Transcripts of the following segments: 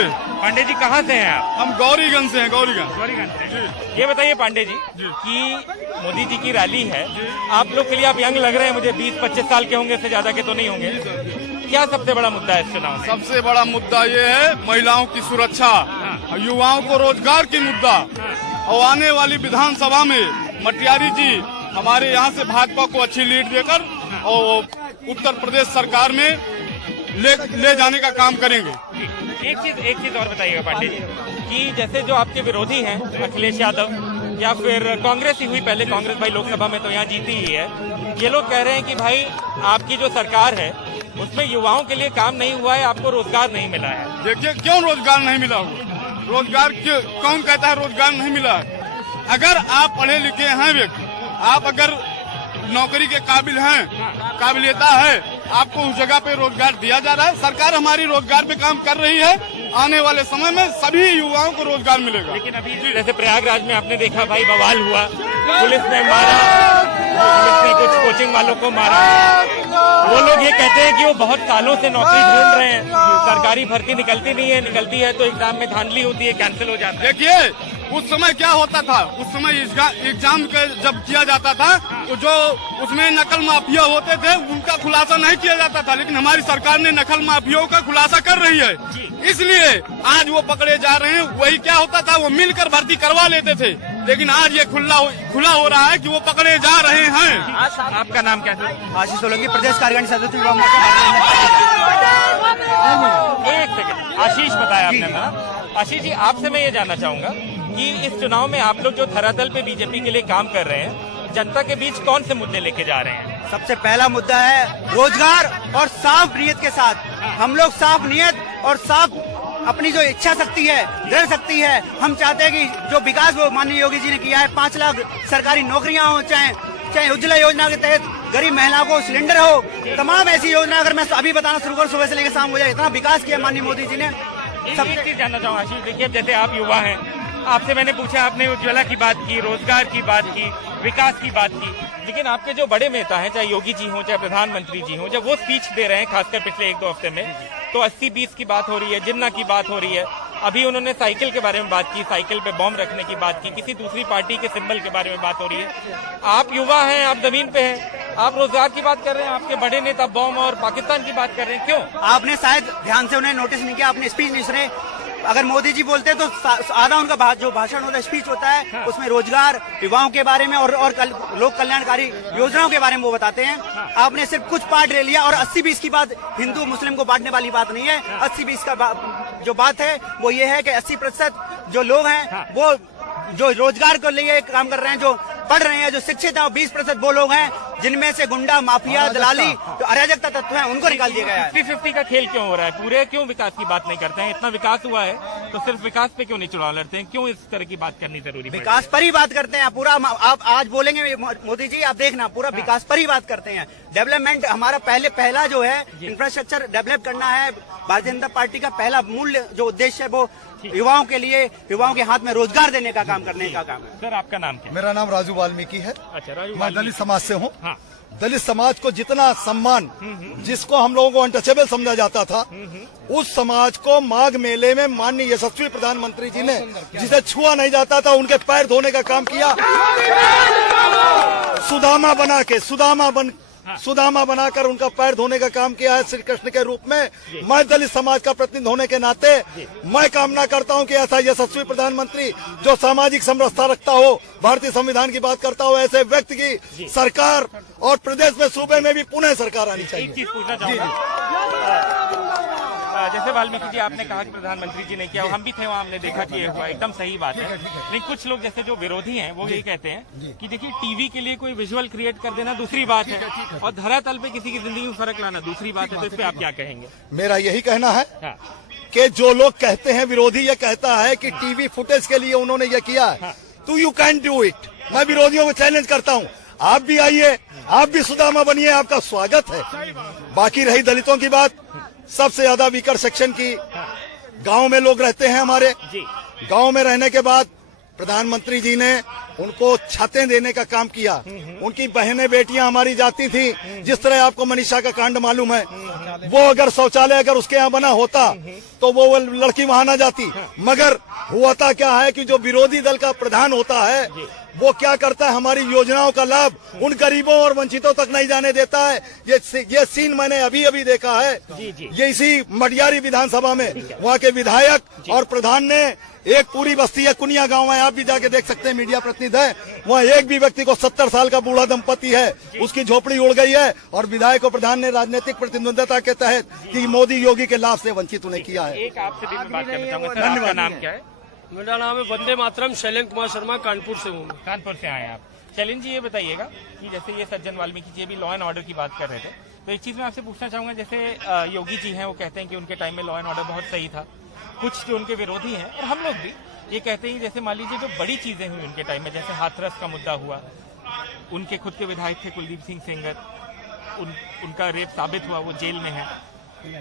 से। पांडे जी कहाँ से हैं आप? हम गौरीगंज से हैं, गौरीगंज से। जी। ये बताइए पांडे जी कि मोदी जी की रैली है, आप लोग के लिए आप यंग लग रहे हैं मुझे, 20-25 साल के होंगे, इससे ज्यादा के तो नहीं होंगे। क्या सबसे बड़ा मुद्दा है इस चुनाव में? सबसे बड़ा मुद्दा ये है महिलाओं की सुरक्षा, युवाओं को रोजगार की मुद्दा। और आने वाली विधानसभा में मटियारी जी हमारे यहाँ से भाजपा को अच्छी लीड देकर और उत्तर प्रदेश सरकार में ले जाने का काम करेंगे। एक चीज और बताइएगा पांडे जी कि जैसे जो आपके विरोधी हैं अखिलेश यादव या फिर कांग्रेस ही हुई, पहले कांग्रेस भाई लोकसभा में तो यहाँ जीती ही है, ये लोग कह रहे हैं कि भाई आपकी जो सरकार है उसमें युवाओं के लिए काम नहीं हुआ है, आपको रोजगार नहीं मिला है। देखिए क्यों रोजगार नहीं मिला हुआ, रोजगार क्यों, कौन कहता है रोजगार नहीं मिला है? अगर आप पढ़े लिखे हैं व्यक्ति, आप अगर नौकरी के काबिल हैं, काबिलियता है, आपको उस जगह पे रोजगार दिया जा रहा है। सरकार हमारी रोजगार पे काम कर रही है, आने वाले समय में सभी युवाओं को रोजगार मिलेगा। लेकिन अभी जैसे प्रयागराज में आपने देखा भाई बवाल हुआ, पुलिस ने मारा, पुलिस ने कुछ कोचिंग वालों को मारा। वो लोग ये कहते हैं कि वो बहुत सालों से नौकरी ढूंढ रहे हैं, सरकारी भर्ती निकलती नहीं है, निकलती है तो एग्जाम में धांधली होती है, कैंसिल हो जाता है। देखिए उस समय क्या होता था, उस समय एग्जाम जब किया जाता था तो जो उसमें नकल माफिया होते थे उनका खुलासा नहीं किया जाता था, लेकिन हमारी सरकार ने नकल माफियाओं का खुलासा कर रही है, इसलिए आज वो पकड़े जा रहे हैं। वही क्या होता था, वो मिलकर भर्ती करवा लेते थे, लेकिन आज ये खुला हो रहा है कि वो पकड़े जा रहे हैं। आपका नाम क्या है? आशीष सोलंकी, प्रदेश कार्यकारिणी सदस्य युवा मोर्चा। एक सेकंड, आशीष बताया आपने ना। आशीष जी आपसे मैं ये जानना चाहूंगा कि इस चुनाव में आप लोग जो धरातल पे बीजेपी के लिए काम कर रहे हैं, जनता के बीच कौन से मुद्दे लेके जा रहे हैं? सबसे पहला मुद्दा है रोजगार और साफ नीयत के साथ। हम लोग साफ नीयत और साफ अपनी जो इच्छा शक्ति है, दृढ़ शक्ति है, हम चाहते हैं कि जो विकास वो माननीय योगी जी ने किया है, 5 लाख सरकारी नौकरियां हो, चाहे उज्ज्वला योजना के तहत गरीब महिलाओं को सिलेंडर हो, तमाम ऐसी योजना अगर मैं अभी बताना शुरू करूं, सुबह से लेकर शाम हो जाए, इतना विकास किया माननीय मोदी जी ने। एक चीज जानना चाहूंगा आशीष, देखिए जैसे आप युवा हैं, आपसे मैंने पूछा, आपने उज्ज्वला की बात की, रोजगार की बात की, विकास की बात की, लेकिन आपके जो बड़े नेता हैं, चाहे योगी जी हों, चाहे प्रधानमंत्री जी हों, जब वो स्पीच दे रहे हैं खासकर पिछले 1-2 हफ्ते में, तो 80-20 की बात हो रही है, जिन्ना की बात हो रही है। अभी उन्होंने साइकिल के बारे में बात की, साइकिल पे बॉम्ब रखने की बात की, किसी दूसरी पार्टी के सिंबल के बारे में बात हो रही है। आप युवा हैं, आप जमीन पे हैं, आप रोजगार की बात कर रहे हैं, आपके बड़े नेता बॉम्ब और पाकिस्तान की बात कर रहे हैं, क्यों? आपने शायद ध्यान से उन्हें नोटिस नहीं किया, आपने स्पीच नहीं सुने। अगर मोदी जी बोलते हैं तो आधा उनका जो भाषण होता है, स्पीच होता है, उसमें रोजगार, युवाओं के बारे में और लोक कल्याणकारी योजनाओं के बारे में वो बताते हैं। आपने सिर्फ कुछ पार्ट ले लिया और 80-20 की बात हिंदू मुस्लिम को बांटने वाली बात नहीं है। 80-20 का जो बात है वो ये है कि 80% जो लोग हैं वो जो रोजगार को लिए काम कर रहे हैं, जो पढ़ रहे हैं, जो शिक्षित हैं, 20% वो लोग हैं जिनमें से गुंडा, माफिया, दलाली, जो अराजकता तत्व हैं, उनको निकाल दिया गया है। 50-50 का खेल क्यों हो रहा है? पूरे क्यों विकास की बात नहीं करते हैं? इतना विकास हुआ है तो सिर्फ विकास पे क्यों नहीं चुनाव लड़ते हैं? क्यों इस तरह की बात करनी जरूरी है? विकास पर ही बात करते हैं पूरा। आप आज बोलेंगे मोदी जी, आप देखना पूरा विकास पर ही बात करते हैं। डेवलपमेंट हमारा पहला जो है इंफ्रास्ट्रक्चर डेवलप करना है। भारतीय जनता पार्टी का पहला मूल्य जो उद्देश्य है वो युवाओं के लिए, युवाओं के हाथ में रोजगार देने का काम करने का काम है। सर आपका नाम क्या? मेरा नाम राजू वाल्मीकि है। अच्छा राजू, मैं दलित समाज से हूँ। हाँ। दलित समाज को जितना सम्मान, जिसको हम लोगों को अनटचेबल समझा जाता था, उस समाज को माघ मेले में माननीय यशस्वी प्रधानमंत्री जी ने, जिसे छुआ नहीं जाता था, उनके पैर धोने का काम किया। सुदामा बनाकर उनका पैर धोने का काम किया है श्री कृष्ण के रूप में। मैं दलित समाज का प्रतिनिधि होने के नाते मैं कामना करता हूं कि ऐसा यशस्वी प्रधानमंत्री जो सामाजिक समरसता रखता हो, भारतीय संविधान की बात करता हो, ऐसे व्यक्ति की सरकार और प्रदेश में, सूबे में भी पुनः सरकार आनी चाहिए। एक चीज पूछना चाहूंगा, जैसे वाल्मीकि जी आपने कहा कि प्रधानमंत्री जी ने किया, हम भी थे वहाँ, हमने देखा कि ये हुआ, एकदम सही बात है। लेकिन कुछ लोग जैसे जो विरोधी हैं वो ये कहते हैं कि देखिए टीवी के लिए कोई विजुअल क्रिएट कर देना दूसरी बात है और धरातल पे किसी की जिंदगी में फर्क लाना दूसरी बात है, तो इस पे आप क्या कहेंगे? मेरा यही कहना है कि जो लोग कहते हैं, विरोधी ये कहता है कि टीवी फुटेज के लिए उन्होंने ये किया है, तो यू कैन डू इट। मैं विरोधियों को चैलेंज करता हूँ, आप भी आइए, आप भी सुदामा बनिए, आपका स्वागत है। बाकी रही दलितों की बात, सबसे ज्यादा वीकर सेक्शन की गांव में लोग रहते हैं हमारे। गांव में रहने के बाद प्रधानमंत्री जी ने उनको छतें देने का काम किया। उनकी बहनें बेटियां हमारी जाती थी, जिस तरह आपको मनीषा का कांड मालूम है, वो अगर शौचालय अगर उसके यहाँ बना होता तो वो लड़की वहां ना जाती। मगर हुआ क्या है कि जो विरोधी दल का प्रधान होता है वो क्या करता है, हमारी योजनाओं का लाभ उन गरीबों और वंचितों तक नहीं जाने देता है। ये सीन मैंने अभी अभी देखा है। ये इसी मटियारी विधानसभा में वहाँ के विधायक और प्रधान ने एक पूरी बस्ती है, कुनिया गांव है, आप भी जाके देख सकते हैं, मीडिया प्रतिनिधि है, वहाँ एक भी व्यक्ति को 70 साल का बूढ़ा दंपति है, उसकी झोपड़ी उड़ गई है और विधायक और प्रधान ने राजनीतिक प्रतिद्वंदता के तहत कि मोदी योगी के लाभ से वंचित उन्हें किया है। एक आपसे भी मैं बात करना चाहूंगा सर, आपका नाम क्या है? मेरा नाम है वंदे मातरम, शैलेंद्र कुमार शर्मा, कानपुर से हूँ। कानपुर से आए हैं आप। शैलेंद्र जी, ये बताइएगा कि जैसे ये सज्जन वाल्मीकि जी अभी लॉ एंड ऑर्डर की बात कर रहे थे, तो एक चीज मैं आपसे पूछना चाहूंगा, जैसे योगी जी हैं वो कहते हैं कि उनके टाइम में लॉ एंड ऑर्डर बहुत सही था, कुछ जो उनके विरोधी हैं और हम लोग भी ये कहते हैं जैसे मान लीजिए जो बड़ी चीजें हुई उनके टाइम में, जैसे हाथरस का मुद्दा हुआ, उनके खुद के विधायक थे कुलदीप सिंह सेंगर, उनका रेप साबित हुआ, वो जेल में है।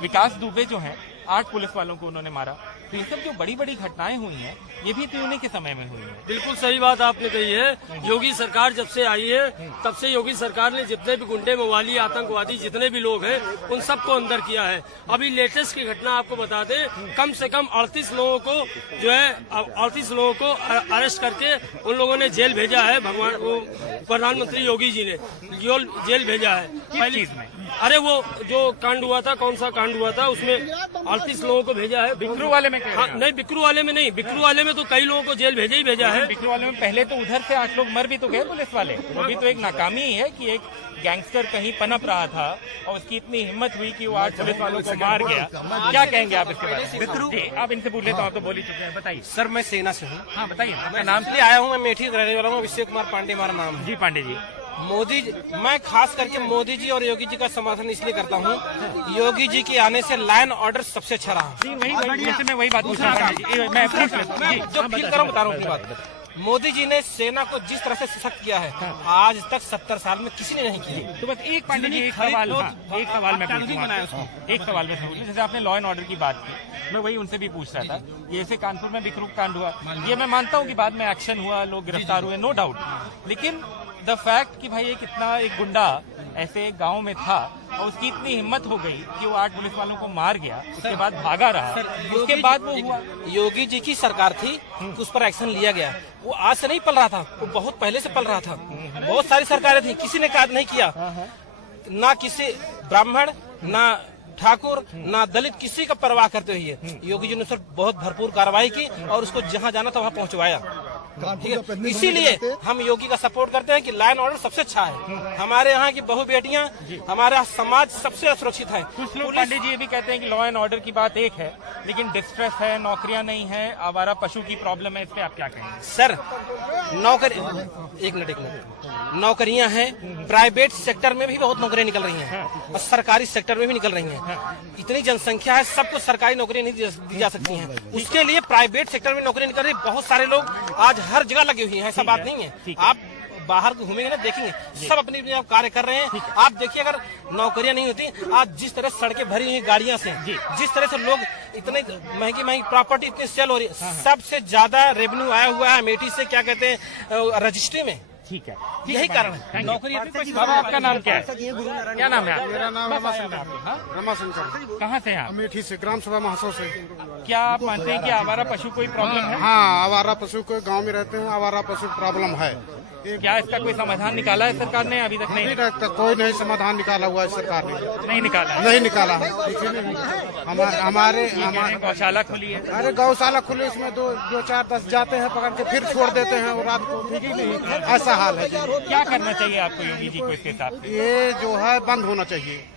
विकास दुबे जो हैं 8 पुलिस वालों को उन्होंने मारा, तो ये सब जो बड़ी बड़ी घटनाएं हुई हैं ये भी तो उन्हीं के समय में हुई है। बिल्कुल सही बात आपने कही है। योगी सरकार जब से आई है तब से योगी सरकार ने जितने भी गुंडे मवाली आतंकवादी जितने भी लोग हैं उन सबको अंदर किया है। अभी लेटेस्ट की घटना आपको बता दें, कम से कम 38 लोगों को जो है 38 लोगों को अरेस्ट करके उन लोगों ने जेल भेजा है। भगवान वो प्रधानमंत्री योगी जी ने जेल भेजा है। पहली में अरे वो जो कांड हुआ था, कौन सा कांड हुआ था, उसमें 38 लोगों को भेजा है। बिकरू वाले में हाँ, नहीं बिकरू वाले में नहीं, बिकरू वाले में तो कई लोगों को जेल भेजा ही भेजा है। बिकरू वाले में पहले तो उधर से 8 लोग मर भी तो गए पुलिस वाले। अभी तो एक नाकामी ही है कि एक गैंगस्टर कहीं पनप रहा था और उसकी इतनी हिम्मत हुई कि वो 8 पुलिस वालों को मार गया। क्या कहेंगे आप इसके बारे में? आप इनसे पूछ लेते हो, आप तो बोल ही चुके हैं, बताइए। सर मैं सेना से हूँ। हाँ बताइए, आपका नाम? इसलिए आया हूँ, मैं मेठी रहने वाला हूँ, अभिषेक कुमार पांडे हमारा नाम है। जी पांडे जी। मैं खास करके मोदी जी और योगी जी का समर्थन इसलिए करता हूँ, योगी जी के आने से लॉ एंड ऑर्डर सबसे अच्छा रहा। मैं वही बात पूछ रहा हूँ, मैं पूछ लेता हूँ। जो फील कर बता रहा हूँ अपनी बात। मोदी जी ने सेना को जिस तरह से सशक्त किया है, आज तक 70 साल में किसी ने नहीं किया। तो बस एक पांडे जी एक सवाल मैं पूछूंगा, एक सवाल मैं पूछूं, जैसे आपने लॉ एंड ऑर्डर की बात की, मैं वही उनसे भी पूछ रहा था। जैसे कानपुर में बिकरू कांड हुआ, ये मैं मानता हूँ कि बाद में एक्शन हुआ, लोग गिरफ्तार हुए, नो डाउट, लेकिन द फैक्ट कि भाई एक इतना एक गुंडा ऐसे गांव में था और उसकी इतनी हिम्मत हो गई कि वो 8 पुलिस वालों को मार गया, उसके बाद भागा रहा, उसके बाद वो हुआ। योगी जी की सरकार थी, उस पर एक्शन लिया गया। वो आज से नहीं पल रहा था, वो बहुत पहले से पल रहा था। बहुत सारी सरकारें थी, किसी ने कार्य नहीं किया, ना किसी ब्राह्मण, ना ठाकुर, ना दलित, किसी का परवाह करते हुए योगी जी ने सर बहुत भरपूर कार्रवाई की और उसको जहाँ जाना था वहाँ पहुँचवाया। ठीक है, इसीलिए हम योगी का सपोर्ट करते हैं कि लॉ एंड ऑर्डर सबसे अच्छा है। हमारे यहाँ की बहु बेटियाँ, हमारा समाज सबसे सुरक्षित है। कुछ लोग पांडे जी ये भी कहते हैं कि लॉ एंड ऑर्डर की बात एक है, लेकिन डिस्ट्रेस है, नौकरियां नहीं है, आवारा पशु की प्रॉब्लम है, इस पे आप क्या कहेंगे? सर एक मिनट नौकरियां हैं, प्राइवेट सेक्टर में भी बहुत नौकरियां निकल रही हैं और सरकारी सेक्टर में भी निकल रही हैं। इतनी जनसंख्या है, सबको सरकारी नौकरी नहीं दी जा सकती हैं, उसके लिए प्राइवेट सेक्टर में नौकरी निकल रही है। बहुत सारे लोग आज हर जगह लगी हुई हैं, ऐसा बात नहीं है। आप बाहर घूमेंगे ना, देखेंगे सब अपने अपने आप कार्य कर रहे हैं। आप देखिए, अगर नौकरियां नहीं होती, आज जिस तरह सड़कें भरी हुई गाड़ियां से, जिस तरह से लोग इतने महंगी महंगी प्रॉपर्टी इतनी सेल हो रही है, सबसे ज्यादा रेवेन्यू आया हुआ है अमेठी से, क्या कहते हैं, रजिस्ट्री में। ठीक है, यही कारण है नौकरी। बाबा आपका नाम क्या है? क्या नाम है? मेरा नाम रमाशंकर। कहाँ से हैं आप? अमेठी से, ग्राम सभा महासौ से। क्या आप मानते हैं कि आवारा पशु कोई प्रॉब्लम है? हाँ, आवारा पशु को गांव में रहते हैं, आवारा पशु प्रॉब्लम है। क्या इसका कोई समाधान निकाला है सरकार ने? अभी तक नहीं कोई नहीं समाधान निकाला हुआ है सरकार ने, नहीं निकाला, नहीं निकाला है। हमारे गौशाला खुली है, अरे गौशाला खुली, उसमें 2 4 10 जाते हैं, पकड़ के फिर छोड़ देते हैं और रात को, ठीक ही नहीं, ऐसा हाल है जी। क्या करना चाहिए आपको योगी जी को इसके हिसाब से? ये जो है बंद होना चाहिए,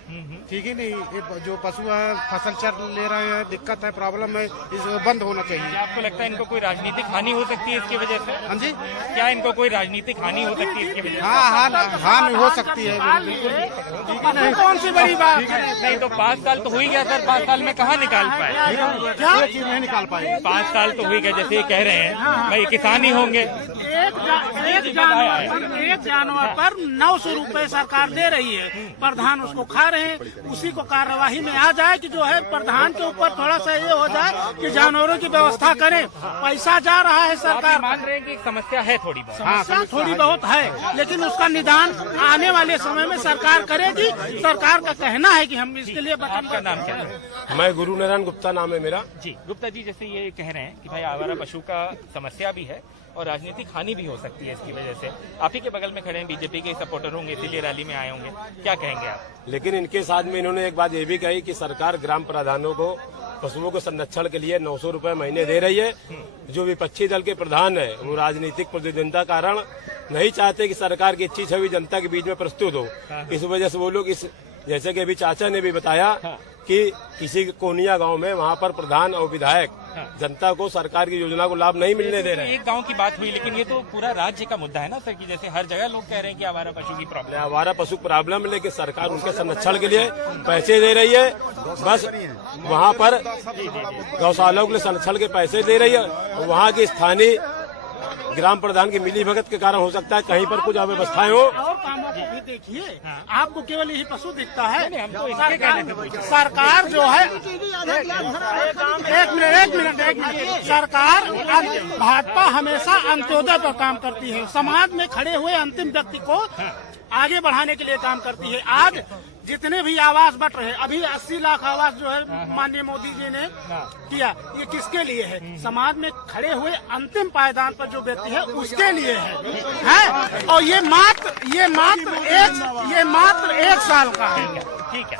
ठीक ही नहीं। ये जो पशु है फसल चर ले रहे हैं, दिक्कत है, प्रॉब्लम है, इसको बंद होना चाहिए। क्या आपको लगता है इनको कोई राजनीतिक हानि हो सकती है इसकी वजह से? हाँ जी, क्या इनको कोई राजनीतिक हानि हो सकती है इसकी वजह से? हाँ हो सकती है, बिल्कुल। कौन सी बड़ी बात है? नहीं तो 5 साल तो हो ही गया सर, 5 साल में कहाँ निकाल पाए? क्या चीज नहीं निकाल पाए? 5 साल तो हो ही गया, जैसे ये कह रहे हैं भाई किसान ही होंगे, एक जानवर पर 900 रुपए सरकार दे रही है, प्रधान उसको खा रहे हैं। उसी को कार्यवाही में आ जाए कि जो है प्रधान के ऊपर थोड़ा सा ये हो जाए कि जानवरों की व्यवस्था करें। पैसा जा रहा है सरकार, मान रहे हैं कि समस्या है थोड़ी बहुत, समस्या थोड़ी बहुत है, लेकिन उसका निदान आने वाले समय में सरकार करेगी। सरकार का कहना है कि हम इसके लिए आपका नाम क्या है? मैं गुरु नारायण गुप्ता नाम है मेरा। जी गुप्ता जी, जैसे ये कह रहे हैं कि भाई आवारा पशु का समस्या भी है और राजनीतिक हानि भी हो सकती है इसकी वजह से। आप ही के बगल में खड़े हैं, बीजेपी के सपोर्टर होंगे, इसीलिए रैली में आए होंगे, क्या कहेंगे आप? लेकिन इनके साथ में इन्होंने एक बात ये भी कही कि सरकार ग्राम प्रधानों को पशुओं के संरक्षण के लिए 900 रुपए महीने दे रही है। जो विपक्षी दल के प्रधान है वो राजनीतिक प्रतिद्वंदिता कारण नहीं चाहते कि सरकार की अच्छी छवि जनता के बीच में प्रस्तुत हो। इस वजह से वो लोग इस, जैसे कि अभी चाचा ने भी बताया कि किसी कोनिया गांव में वहां पर प्रधान और विधायक जनता को सरकार की योजना को लाभ नहीं मिलने दे रहे हैं। एक गांव की बात हुई, लेकिन ये तो पूरा राज्य का मुद्दा है ना सर, कि जैसे हर जगह लोग कह रहे हैं कि आवारा पशु की प्रॉब्लम। आवारा पशु प्रॉब्लम है, लेकिन सरकार उनके संरक्षण के लिए पैसे दे रही है। बस वहाँ पर गौशालाओं के लिए संरक्षण के पैसे दे रही है। वहाँ की स्थानीय ग्राम प्रधान की मिली भगत के कारण हो सकता है कहीं पर कुछ अव्यवस्थाएं हो। और कामों को भी देखिए, आपको केवल यही पशु दिखता है। सरकार जो है, एक मिनट, सरकार भाजपा हमेशा अंत्योदय पर काम करती है, समाज में खड़े हुए अंतिम व्यक्ति को आगे बढ़ाने के लिए काम करती है। आज जितने भी आवास बट रहे, अभी 80 लाख आवास जो है माननीय मोदी जी ने किया, ये किसके लिए है? समाज में खड़े हुए अंतिम पायदान पर जो व्यक्ति है उसके लिए है। और ये मात्र 1 साल का है। ठीक है।